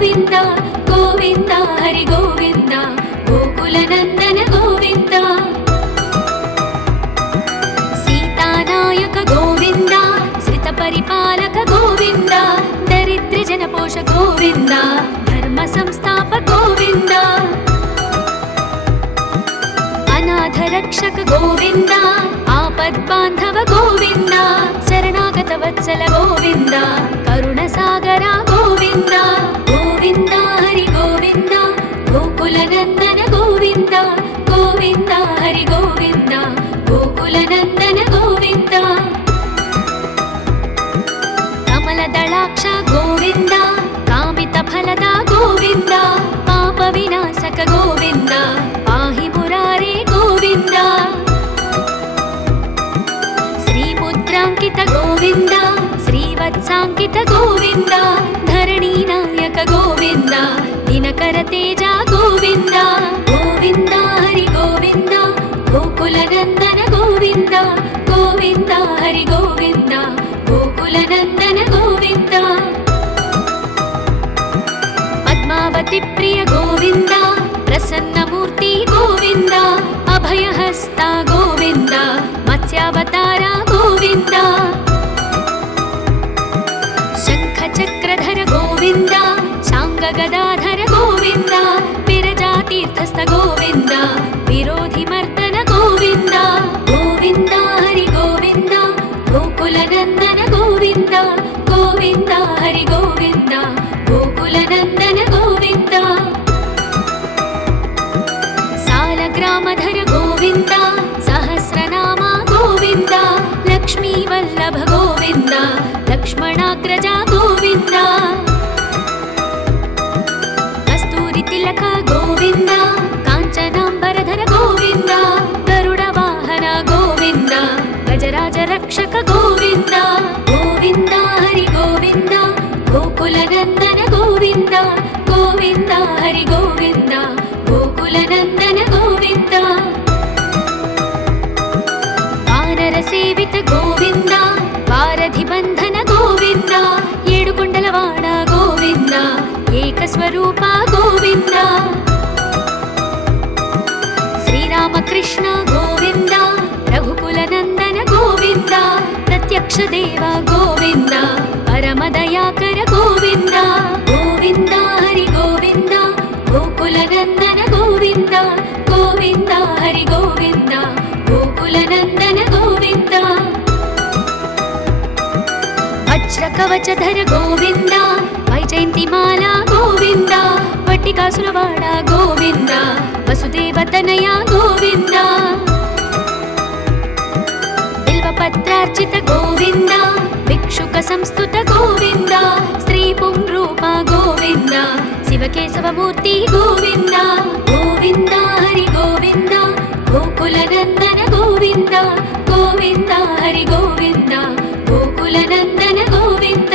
ಗೋವಿಂದ ಗೋವಿಂದ ಹರಿ ಗೋವಿಂದ ಗೋಕುಲನಂದನ ಗೋವಿಂದ ಸೀತಾನಾಯಕ ಗೋವಿಂದ ಶ್ರಿತ ಪರಿಪಾಲಕ ಗೋವಿಂದ ದರಿದ್ರ ಜನಪೋಷ ಗೋವಿಂದ ಧರ್ಮ ಸಂಸ್ಥಾಪ ಗೋವಿಂದ ಅನಾಥ ರಕ್ಷಕ ಗೋವಿಂದ ಆಪದ್ಬಾಂಧವ ಗೋವಿಂದ ಶರಣಾಗತ ವತ್ಸಲ ಗೋವಿಂದ ಕರುಣ ಸಾಗರ ಗೋವಿಂದ ಗೋವಿಂದ ಹರಿ ಗೋವಿಂದ ಗೋಕುಲನಂದನ ಗೋವಿಂದ ಗೋವಿಂದ ಹರಿ ಗೋವಿಂದ ಗೋಕುಲನಂದನ ಗೋವಿಂದ ಕಮಲದಳಾಕ್ಷ ಗೋವಿಂದ ಕಾಮಿತ ಫಲದ ಗೋವಿಂದ ಪಾಪ ವಿನಾಶಕ ಗೋವಿಂದ ಪಾಹಿ ಮುರಾರೇ ಗೋವಿಂದ ಶ್ರೀಮುದ್ರಾಂಕಿತ ಗೋವಿಂದ ಶ್ರೀವತ್ಸಾಂಕಿತ ಗೋವಿಂದ ಧರಣಿ ನಾಯಕ ಗೋವಿಂದ ದಿನಕರ ತೇಜ ಗೋವಿಂದ ಗೋವಿಂದ ಹರಿ ಗೋವಿಂದ ಗೋಕುಲನಂದನ ಗೋವಿಂದ ಗೋವಿಂದ ಹರಿ ಗೋವಿಂದ ಗೋಕುಲನಂದನ ಗೋವಿಂದ ಪದ್ಮಾವತಿ ಪ್ರಿಯ ಗೋವಿಂದ ಪ್ರಸನ್ನ ಮೂರ್ತಿ ಗೋವಿಂದ ಅಭಯಹಸ್ತ ಗೋವಿಂದ ಮತ್ಸ್ಯಾವತಾರ ಗೋವಿಂದ ಶಂಖ ಚಕ್ರಧರ ಗೋವಿಂದ ಶಾಂಗ ಗದಾಧರ ಗೋವಿಂದ ವಿರಜಾತೀರ್ಥಸ್ಥ ಗೋವಿಂದ ವಿರೋಧಿ ಮರ್ದನ ಗೋವಿಂದ ಗೋವಿಂದ ಹರಿ ಗೋವಿಂದ ಗೋಕುಲನಂದನ ಗೋವಿಂದ ಗೋವಿಂದ ಹರಿ ಗೋವಿಂದ ಗೋಕುಲನಂದನ ಗೋವಿಂದ ಸಾಲಗ್ರಾಮಧರ ಗೋವಿಂದ ಸಹಸ್ರನಾಮ ಗೋವಿಂದ ಲಕ್ಷ್ಮೀ ವಲ್ಲಭ ಗೋವಿಂದ ಲಕ್ಷ್ಮಣಾಗ್ರಜ ಗೋವಿಂದ ಕಸ್ತೂರಿ ತಿಲಕ ಗೋವಿಂದ ಕಾಂಚನಾಂಬರಧರ ಗೋವಿಂದ ಗರುಡ ವಾಹನ ಗೋವಿಂದ ಗಜರಾಜ ರಕ್ಷಕ ಗೋವಿಂದ ಗೋವಿಂದ ಹರಿ ಗೋವಿಂದ ಗೋಕುಲನಂದನ ಗೋವಿಂದ ಗೋವಿಂದ ಹರಿ ಗೋವಿಂದ ಗೋಕುಲನಂದನ ಗೋವಿಂದ ವಾನರ ಸೇವಿತ ಗೋವಿಂದ ವಾರಧಿ ಬಂಧನ ಗೋವಿಂದ ಏಡುಕೊಂಡಲವಾಡ ಗೋವಿಂದ ಏಕಸ್ವರೂಪ ಗೋವಿಂದ ಶ್ರೀರಾಮಕೃಷ್ಣ ಗೋವಿಂದ ರಘುಕುಲನಂದನ ಗೋವಿಂದ ಪ್ರತ್ಯಕ್ಷ ದೇವ ಗೋವಿಂದ ಪರಮದಯಾಕರ ಗೋವಿಂದ ಗೋವಿಂದ ಹರಿ ಗೋವಿಂದ ಗೋಕುಲನಂದನ ಗೋವಿಂದ ಗೋವಿಂದ ಹರಿ ಗೋವಿಂದ ಗೋಕುಲನಂದನ ಗೋವಿಂದ ವಜ್ರ ಕವಚಧರ ಗೋವಿಂದ ವೈಜಯಂತಿ ಮಾಲಾ ಗೋವಿಂದ ವಟ್ಟಿಕಾಸುರವಾಡ ಗೋವಿಂದ ವಸುದೇವತನಯ ಗೋವಿಂದ ಬಿಲ್ವಪತ್ರಾರ್ಚಿತ ಗೋವಿಂದ ಭಿಕ್ಷುಕ ಸಂಸ್ತುತ ಗೋವಿಂದ ಶ್ರೀ ಪುಂರೂಪ ಗೋವಿಂದ ಶಿವಕೇಶವ ಮೂರ್ತಿ ಗೋವಿಂದ ಗೋವಿಂದ ಹರಿ ಗೋವಿಂದ ಗೋಕುಲನಂದನ ಗೋವಿಂದ ಗೋವಿಂದ ಹರಿ ಗೋವಿಂದ ಗೋಕುಲನಂದನ ಗೋವಿಂದ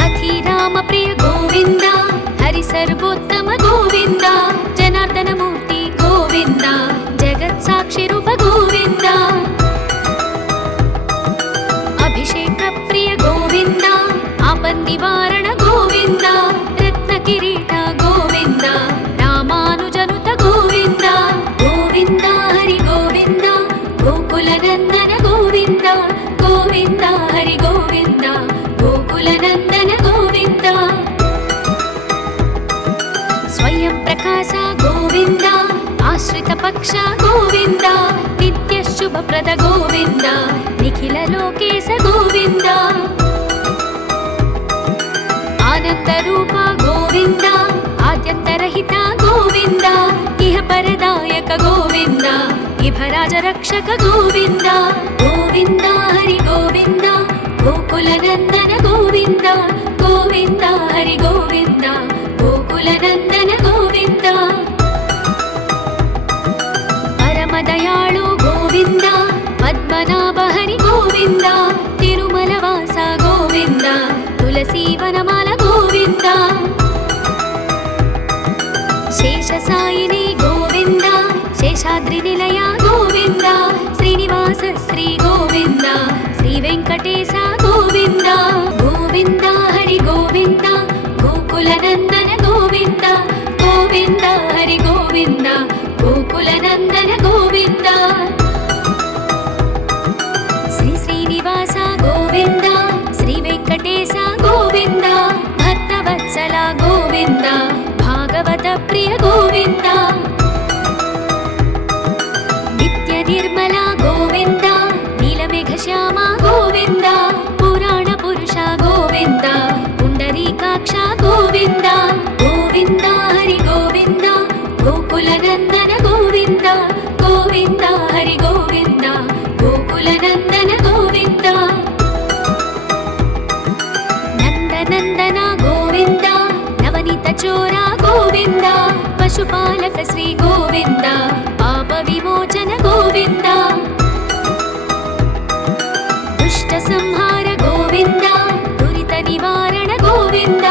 ಹಥಿರಾಮ ಪ್ರಿಯ ಗೋವಿಂದ ಹರಿ ಸರ್ವೋತ್ತಮ ಗೋವಿಂದ ಜನಾರ್ದನ ಮೂರ್ತಿ ಗೋವಿಂದ ಜಗತ್ ಸಾಕ್ಷಿ ರೂಪ ಗೋವಿಂದ ಅಭಿಷೇಕ ಪ್ರಿಯ ಗೋವಿಂದ ಆಪನ್ ನಿವಾರಣ ಗೋವಿಂದ ರತ್ನ ಕಿರೀಟ ಗೋವಿಂದ ರಾಮಾನುಜನುತ ಗೋವಿಂದ ಗೋವಿಂದ ಹರಿ ಗೋವಿಂದ ಗೋಕುಲನಂದನ ಗೋವಿಂದ ಗೋವಿಂದ ಹರಿ ಗೋವಿಂದ ಗೋಕುಲನಂದನ ಗೋವಿಂದ ಸ್ವಯಂ ಪ್ರಕಾಶ ಗೋವಿಂದ ಆಶ್ರಿತ ಪಕ್ಷ ಗೋವಿಂದ ನಿತ್ಯ ಶುಭಪ್ರದ ಗೋವಿಂದ ನಿಖಿಲ ಲೋಕೇಶ ಗೋವಿಂದ ಆನಂದ ರೂಪ ಗೋವಿಂದ ಆದ್ಯಂತರಹಿತ ಗೋವಿಂದ ಇಹ ಪರದಾಯಕ ಗೋವಿಂದ ಇಭರಾಜ ರಕ್ಷಕ ಗೋವಿಂದ ಗೋವಿಂದ ಹರಿ ಗೋವಿಂದ ಗೋಕುಲನಂದನ ಗೋವಿಂದ ಗೋವಿಂದ ಹರಿ ಗೋವಿಂದ ಗೋಕುಲನಂದನ ಗೋವಿಂದ ಪರಮದಯಾಳು ಗೋವಿಂದ ಪದ್ಮನಾಭ ಹರಿ ಗೋವಿಂದ ತಿರುಮಲವಾಸ ಗೋವಿಂದ ತುಳಸಿ ವನಮಾಲ ಗೋವಿಂದ ಶೇಷಸಾಯಿನಿ ಗೋವಿಂದ ಶೇಷಾದ್ರಿ ನಿಲಯ ಗೋವಿಂದ ಶ್ರೀನಿವಾಸ ಶ್ರೀ ಗೋವಿಂದ ಶ್ರೀ ವೆಂಕಟೇಶ ಗೋವಿಂದ ಗೋವಿಂದ ಹರಿ ಗೋವಿಂದ ಗೋಕುಲನಂದನ ಗೋವಿಂದ, ನವನೀತ ಚೋರ ಗೋವಿಂದ, ಪಶುಪಾಲಕ ಶ್ರೀ ಗೋವಿಂದ, ಪಾಪ ವಿಮೋಚನ ಗೋವಿಂದ, ದುಷ್ಟ ಸಂಹಾರ ಗೋವಿಂದ, ದುರಿತ ನಿವಾರಣ ಗೋವಿಂದ,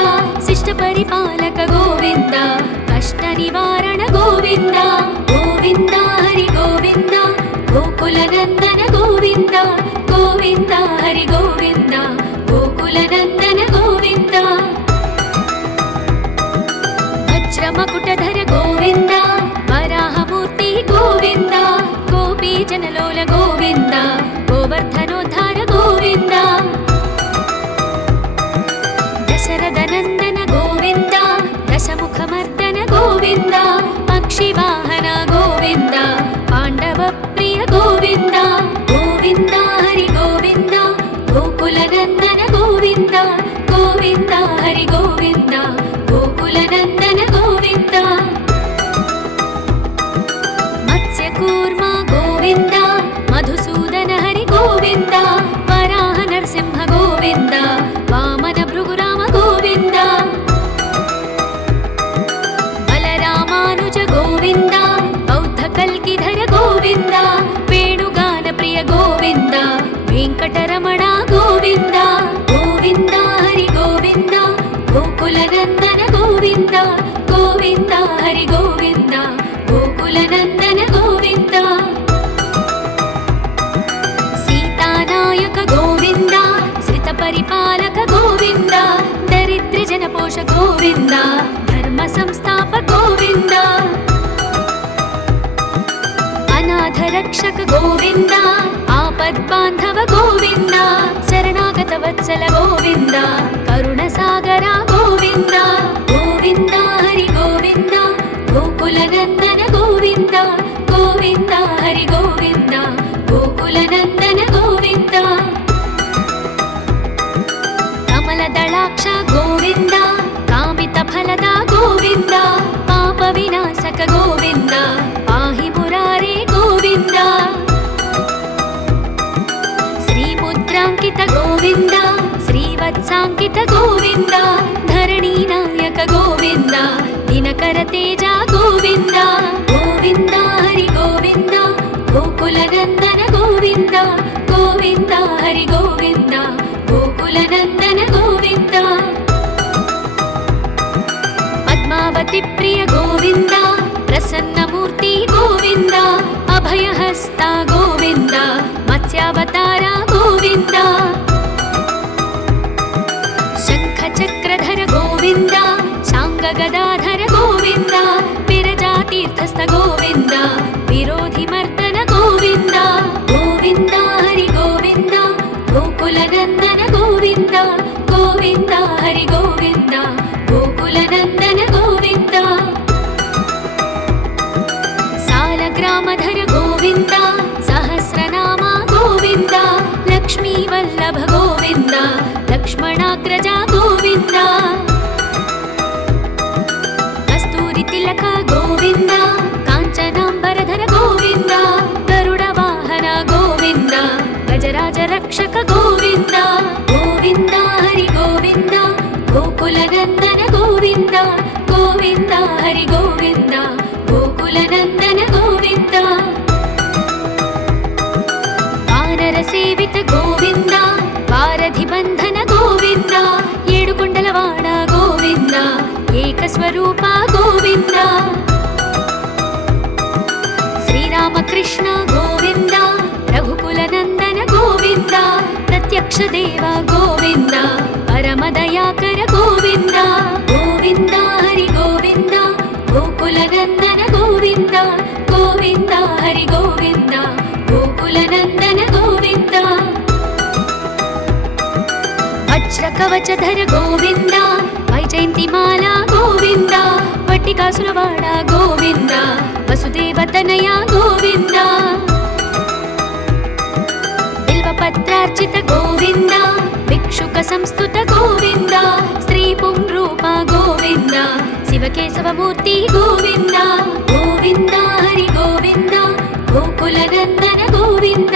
ಶಿಷ್ಟ ಪರಿಪಾಲಕ ಗೋವಿಂದ, ಕಷ್ಟ ನಿವಾರಣ ಗೋವಿಂದ, ಗೋವಿಂದ ಹರಿ ಗೋವಿಂದ, ಗೋಕುಲನಂದನ ಗೋವಿಂದ, ಗೋವಿಂದ ಹರಿ ಗೋವಿಂದ, ಗೋಕುಲನಂದನ ಗೋವಿಂದ, ವಜ್ರ ಮಕುಟಧರ ಗೋವಿಂದ, ವರಾಹಮೂರ್ತಿ ಗೋವಿಂದ, ಗೋಪಿ ಜನಲೋಲ ಗೋವಿಂದ, ಗೋವರ್ಧನೋದ್ಧಾರ ಗೋವಿಂದ, ದಶರಥ ನಂದನ ಗೋವಿಂದ, ದಶಮುಖಮರ್ದನ ಗೋವಿಂದ, ಪಕ್ಷಿವಾಹನ ಗೋವಿಂದ, ಪಾಂಡವ ಪ್ರಿಯ ಗೋವಿಂದ, ಗೋವಿಂದ ಹರಿ ಗೋವಿಂದ, ಗೋಕುಲನಂದನ ಗೋವಿಂದ, ಗೋವಿಂದ ಹರಿ ಗೋವಿಂದ, ಗೋಕುಲನಂದನ ಗೋವಿಂದ, ಮತ್ಸ್ಯಕೂರ್ಮ ಗೋವಿಂದ, ಮಧುಸೂದನ ಹರಿ ಗೋವಿಂದ, ವರಾಹ ನರಸಿಂಹ ಗೋವಿಂದ, ವಾಮನ ಭೃಗುರಾಮ ಗೋವಿಂದ, ಬಲರಾಮಾನುಜ ಗೋವಿಂದ, ಬೌದ್ಧ ಕಲ್ಕಿಧರ ಗೋವಿಂದ, ವೇಣುಗಾನ ಪ್ರಿಯ ಗೋವಿಂದ, ವೆಂಕಟರಮಣ ಗೋವಿಂದ, ಗೋವಿಂದ ಹರಿ ಗೋವಿಂದ, ಗೋಕುಲನಂದನ ಗೋವಿಂದ, ಗೋವಿಂದ ಹರಿ ಗೋವಿಂದ, ಗೋಕುಲನಂದನ ಗೋವಿಂದ, ಸೀತಾನಾಯಕ ಗೋವಿಂದ, ಶ್ರಿತ ಪರಿಪಾಲಕ ಗೋವಿಂದ, ದರಿದ್ರ ಜನಪೋಷ ಗೋವಿಂದ, ಧರ್ಮ ಸಂಸ್ಥಾಪ ಗೋವಿಂದ, ಅನಾಥ ರಕ್ಷಕ ಗೋವಿಂದ, ಆಪದ್ಬಾಂಧವ ಗೋವಿಂದ, ಶರಣಾಗತ ವತ್ಸಲ ಗೋವಿಂದ, ಕರುಣ ಸಾಗರ ಗೋವಿಂದ, ಗೋವಿಂದ ಹರಿ ಗೋವಿಂದ, ಗೋಕುಲನಂದನ ಗೋವಿಂದ, ಗೋವಿಂದ ಹರಿ ಗೋವಿಂದ, ಗೋಕುಲನಂದನ ಗೋವಿಂದ, ಕಮಲದಳಾಕ್ಷ ಗೋವಿಂದ, ಕಾಮಿತ ಫಲದ ಗೋವಿಂದ, ಪಾಪ ವಿನಾಶಕ ಗೋವಿಂದ, ಪಾಹಿ ಮುರಾರೇ ಗೋವಿಂದ, ಶ್ರೀಮುದ್ರಾಂಕಿತ ಗೋವಿಂದ, ಶ್ರೀವತ್ಸಾಂಕಿತ ಗೋವಿಂದ, ಧರಣಿ ನಾಯಕ ಗೋವಿಂದ, ದಿನಕರ ತೇಜ ಗೋವಿಂದ, ಗೋವಿಂದ ಹರಿ ಗೋವಿಂದ, ಗೋಕುಲನಂದನ ಗೋವಿಂದ, ಗೋವಿಂದ ಹರಿ ಗೋವಿಂದ, ಗೋಕುಲನಂದನ ಗೋವಿಂದ, ಪದ್ಮಾವತಿ ಪ್ರಿಯ ಗೋವಿಂದ, ಪ್ರಸನ್ನ ಮೂರ್ತಿ ಗೋವಿಂದ, ಅಭಯಹಸ್ತ ಗೋವಿಂದ, ಮತ್ಸ್ಯಾವತಾರ ಗೋವಿಂದ, ಶಂಖ ಚಕ್ರಧರ ಗೋವಿಂದ, ಶಾಂಗ ಗದಾಧರ ಗೋವಿಂದ, ವಿರಜಾತೀರ್ಥಸ್ಥ ಗೋವಿಂದ, ವಿರೋಧಿ ಮರ್ದನ ಗೋವಿಂದ, ಗೋವಿಂದ ಹರಿ ಗೋವಿಂದ, ಗೋಕುಲನಂದನ ಗೋವಿಂದ, ಗೋವಿಂದ ಹರಿ ಗೋವಿಂದ, ಗೋಕುಲನಂದನ ಗೋವಿಂದ, ಸಾಲಗ್ರಾಮಧರ ಗೋವಿಂದ, ಸಹಸ್ರನಾಮ ಗೋವಿಂದ, ಲಕ್ಷ್ಮೀ ವಲ್ಲಭ ಗೋವಿಂದ, ಲಕ್ಷ್ಮಣಾಗ್ರಜ ಗೋವಿಂದ, ಕಸ್ತೂರಿ ತಿಲಕ ಗೋವಿಂದ, ಕಾಂಚನಾಂಬರಧರ ಗೋವಿಂದ, ಗರುಡ ವಾಹನ ಗೋವಿಂದ, ಗಜರಾಜ ರಕ್ಷಕ ಗೋವಿಂದ, ಗೋವಿಂದ ಹರಿ ಗೋವಿಂದ, ಗೋಕುಲನಂದನ ಗೋವಿಂದ, ಗೋವಿಂದ ಹರಿ ಗೋವಿಂದ, ಗೋಕುಲನಂದನ ಗೋವಿಂದ, ವಾನರ ಸೇವಿತ ಗೋವಿಂದ, ವಾರಧಿ ಬಂಧನ ಗೋವಿಂದ, ಏಡುಕೊಂಡಲವಾಡ ಗೋವಿಂದ, ಏಕಸ್ವರೂಪ ಗೋವಿಂದ, ಶ್ರೀರಾಮಕೃಷ್ಣ ಗೋವಿಂದ, ರಘುಕುಲನಂದನ ಗೋವಿಂದ, ಪ್ರತ್ಯಕ್ಷ ದೇವ ಗೋವಿಂದ, ಪರಮದಯಾಕರ ಗೋವಿಂದ, ಗೋವಿಂದ ಹರಿ ಗೋವಿಂದ, ಗೋಕುಲನಂದನ ಗೋವಿಂದ, ಗೋವಿಂದ ಹರಿ ಗೋವಿಂದ, ಗೋಕುಲನಂದನ ಗೋವಿಂದ, ವಜ್ರ ಕವಚಧರ ಗೋವಿಂದ, ವೈಜಯಂತಿ ಮಾಲಾ ಗೋವಿಂದ, ವಟ್ಟಿಕಾಸುರವಾಡ ಗೋವಿಂದ, ವಸುದೇವತನಯ ಗೋವಿಂದ, ಬಿಲ್ವಪತ್ರಾರ್ಚಿತ ಗೋವಿಂದ, ಭಿಕ್ಷುಕ ಸಂಸ್ತುತ ಗೋವಿಂದ, ಸ್ತ್ರೀ ಪುಂರೂಪ ಗೋವಿಂದ, ಶಿವಕೇಶವ ಮೂರ್ತಿ ಗೋವಿಂದ, ಗೋವಿಂದ ಹರಿ ಗೋವಿಂದ, ಗೋಕುಲನಂದನ ಗೋವಿಂದ,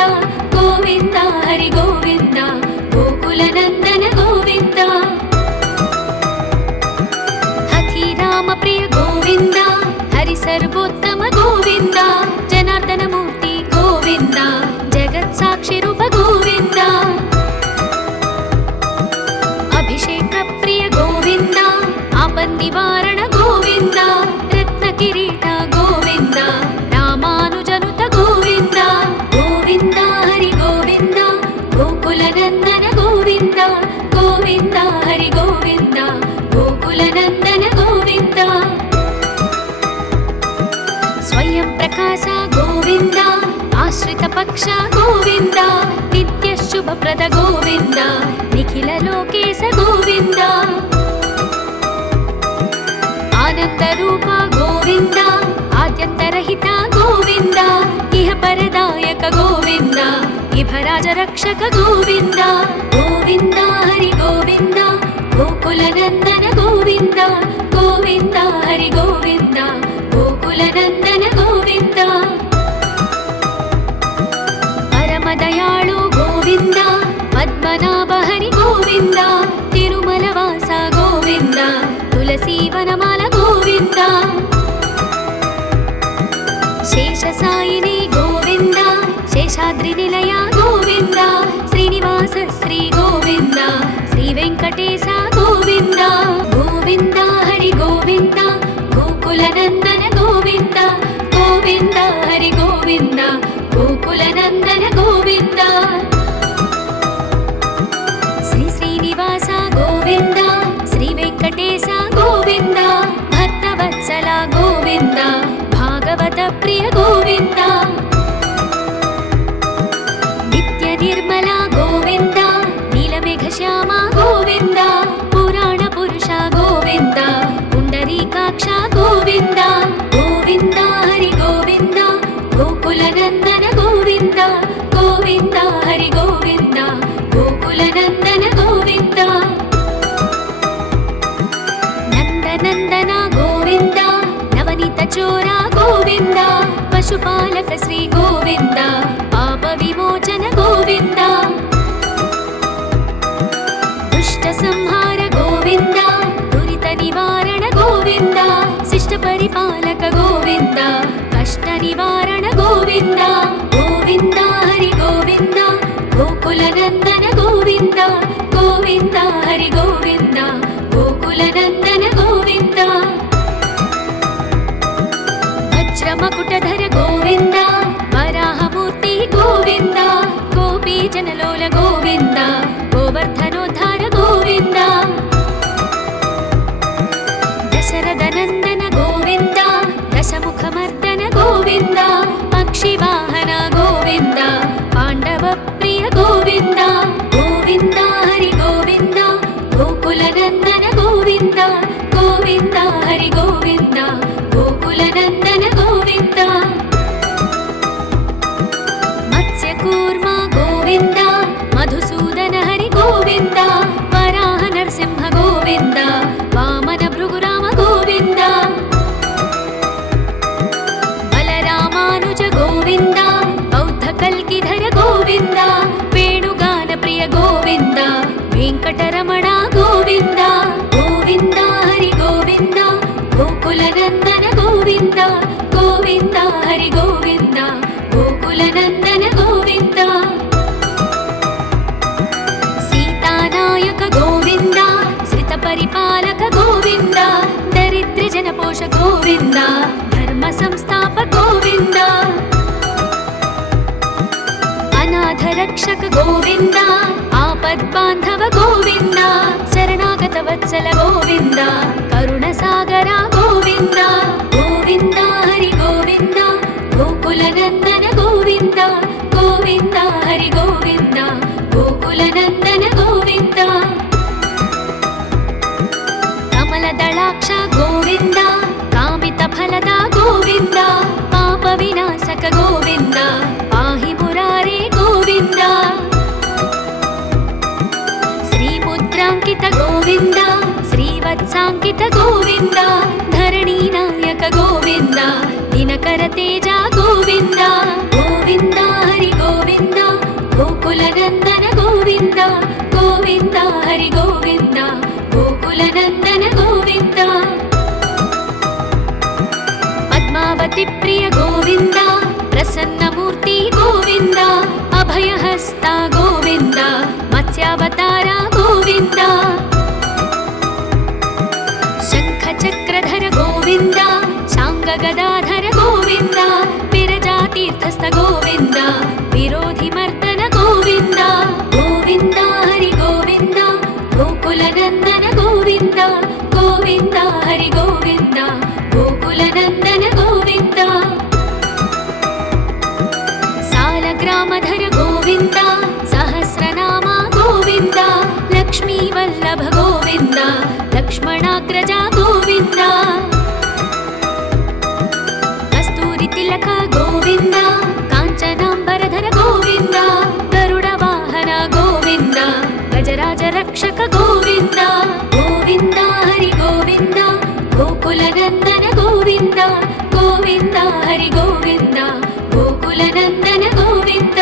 ಗೋವಿಂದ ಹರಿ ಗೋವಿಂದ, ಗೋಕುಲನಂದನ ಗೋವಿಂದ, పక్ష గోవింద నిత్య శుభప్రద గోవింద నిఖిల లోకేశ గోవింద ఆనంద రూప గోవింద ఆద్యంతరహిత గోవింద ఇహ పరదాయక గోవింద ఇభరాజ రక్షక గోవింద గోవింద హరి గోవింద గోకుల నందన గోవింద గోవింద హరి గోవింద గోకుల నందన గోవింద పరమ దయాళు గోవింద పద్మనాభ హరి గోవింద తిరుమల వాస గోవింద తులసీ వనమాల గోవింద శేష సాయిని గోవింద శేషాద్రి నిలయ గోవింద శ్రీనివాస శ్రీ గోవింద శ్రీ వెంకటేశ గోవింద గోవింద హరి గోవింద గోకుల నందన గోవింద గోవింద హరి గోవింద గోకుల నందన గోవింద శ్రీ శ్రీనివాస గోవింద శ్రీ వెంకటేశ గోవింద భక్తవత్సల గోవింద భాగవత ప్రియ గోవింద నిత్య నిర్మల గోవింద నీలమేఘ శ్యామ గోవింద పురాణ పురుష గోవింద పుండరీకాక్ష గోవింద గోవింద హరి గోవింద గోకుల నందన గోవింద గోవింద హరి గోవింద గోకుల నందన గోవింద నందనందన గోవింద నవనీత చోర గోవింద పశుపాలక శ్రీ గోవింద పాప విమోచన గోవింద దుష్ట సంహార గోవింద దురిత నివారణ గోవింద శిష్ట పరిపాలక గోవింద కష్ట నివారణ గోవింద గోవింద హరి గోవింద గోకుల నందన గోవింద గోవింద హరి గోవింద గోకుల నందన గోవింద వజ్రమకుటధర గోవింద వరాహమూర్తి గోవింద గోపీ జనలోల గోవింద గోవర్ధనోద్ధార గోవింద దశరథ నందన గోవింద దశముఖమర్దన గోవింద పక్షివాహన గోవింద పాండవ ప్రియ గోవింద గోవింద హరి గోవింద గోకుల నందన గోవింద గోవింద హరి గోవింద గోకుల నందన గోవింద మత్స్యకూర్మ గోవింద మధుసూదన హరి గోవింద వరాహ నరసింహ గోవింద వామన భృగురామ గోవింద బలరామానుజ గోవింద బౌద్ధ కల్కిధర గోవింద వేణుగాన ప్రియ గోవింద వెంకటరమణ గోవింద గోవింద హరి గోవింద గోకుల నందన గోవింద గోవింద హరి గోవింద గోకుల నందన గోవింద సీతానాయక గోవింద శ్రిత పరిపాలక గోవింద దరిద్ర జనపోష గోవింద ధర్మ సంస్థాప గోవింద అనాథ రక్షక గోవింద ఆపద్బాంధవ గోవింద శరణాగత వత్సల గోవింద కరుణ సాగర గోవింద గోవింద హరి గోవింద గోకుల నందన గోవింద గోవింద హరి గోవింద గోకుల నందన గోవింద కమల దళాక్ష గోవింద కామిత ఫలద గోవింద పాప వినాశక గోవింద పాహి మురారే గోవింద శ్రీముద్రాంకిత గోవింద శ్రీవత్సాంకిత గోవింద ధరణీ నాయక గోవింద దినకర తేజ గోవింద గోవింద హరి గోవింద గోకుల నందన గోవింద గోవింద హరి గోవింద గోకుల నందన గోవింద పద్మావతి ప్రియ గోవింద ప్రసన్నమూర్తి గోవింద అభయహస్త గోవింద మత్స్యావతార గోవింద శంఖ చక్రధర గోవింద శాంగ గదాధర గోవింద విరజాతీర్థస్థ గోవింద విరోధి మర్దన గోవింద గోవింద హరి గోవింద గోకుల నందన గోవింద గోవింద హరి గోవింద గోకుల నందన గోవింద సాలగ్రామ రఘుకులాగ్రజ గోవింద కస్తూరి తిలక గోవింద కాంచనాంబరధర గోవింద గరుడ వాహన గోవింద గజరాజ రక్షక గోవింద గోవింద హరి గోవింద గోకుల నందన గోవింద గోవింద హరి గోవింద గోకుల నందన గోవింద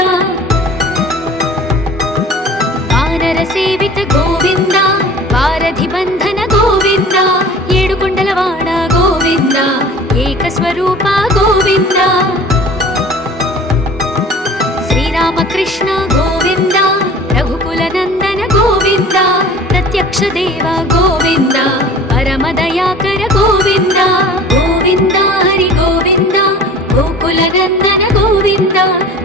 వానర సేవిత గోవింద వారధి బంధన గోవింద ఏడుకొండలవాడ గోవింద ఏకస్వరూప గోవింద శ్రీరామకృష్ణ గోవింద రఘుకుల నందన గోవింద ప్రత్యక్ష దేవ గోవింద పరమదయాకర గోవింద గోవింద హరి గోవింద గోకుల నందన గోవింద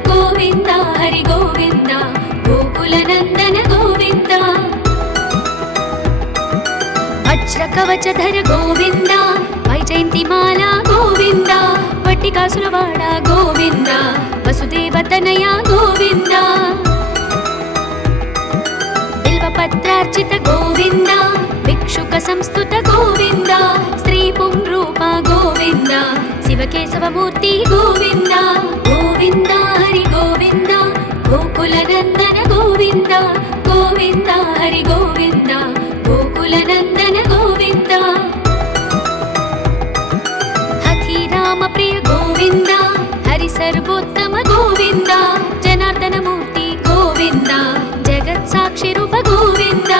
గోవింద హరి గోవింద గోకుల నందన గోవింద వజ్ర కవచధర గోవింద వైజయంతిమాల గోవింద వట్టికాసులవాడ గోవింద వసుదేవతనయ గోవింద బిల్వపత్రార్చిత గోవింద భిక్షుక సంస్తుత గోవింద శ్రీ పుంరూప గోవింద శివకేశవమూర్తి గోవింద గోవింద హరి గోవింద గోకుల నందన గోవింద గోవింద హరి గోవింద గోకుల నందన గోవింద హఠి రామ ప్రియ గోవింద హరి సర్వోత్తమ గోవింద జనార్దన మూర్తి గోవింద జగత్ సాక్షి రూప గోవింద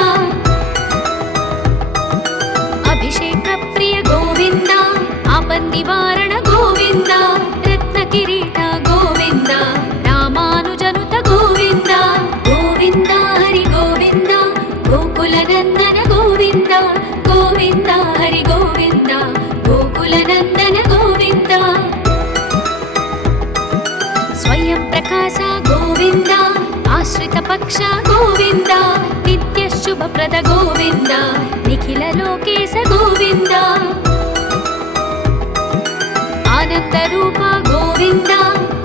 అభిషేక ప్రియ గోవింద ఆపన్నివారణ గోవింద రత్న కిరీట గోవింద రామానుజనుత గోవింద గోవింద హరి గోవింద గోకుల నందన గోవింద గోవింద హరి గోవింద గోకుల నందన గోవింద స్వయం ప్రకాశ గోవింద ఆశ్రిత పక్ష గోవింద నిత్య శుభప్రద గోవింద నిఖిల లోకేశ గోవింద ఆనంద రూప గోవింద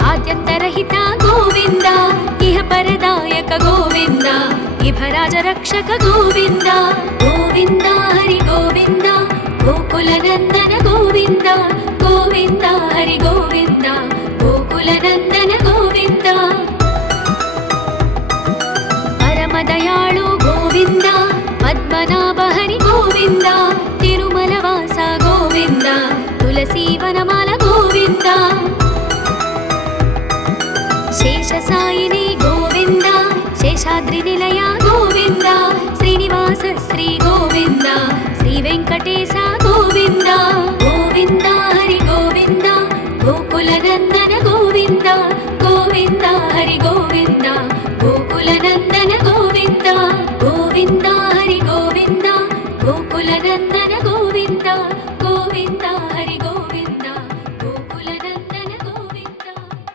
ఆద్యంతరహిత గోవింద ఇహ పరదాయక గోవింద ఇభరాజ రక్షక గోవింద గోవింద హరి గోవింద గోకుల నందన గోవింద గోవింద హరి గోవింద గోకుల నందన గోవింద పరమదయాళు గోవింద పద్మనాభ హరి గోవింద తిరుమల వాస గోవింద తులసీవనమాల గోవింద శేషసాయిని గోవింద శేషాద్రి నిలయ గోవింద శ్రీనివాస శ్రీ గోవింద శ్రీ వెంకటేశ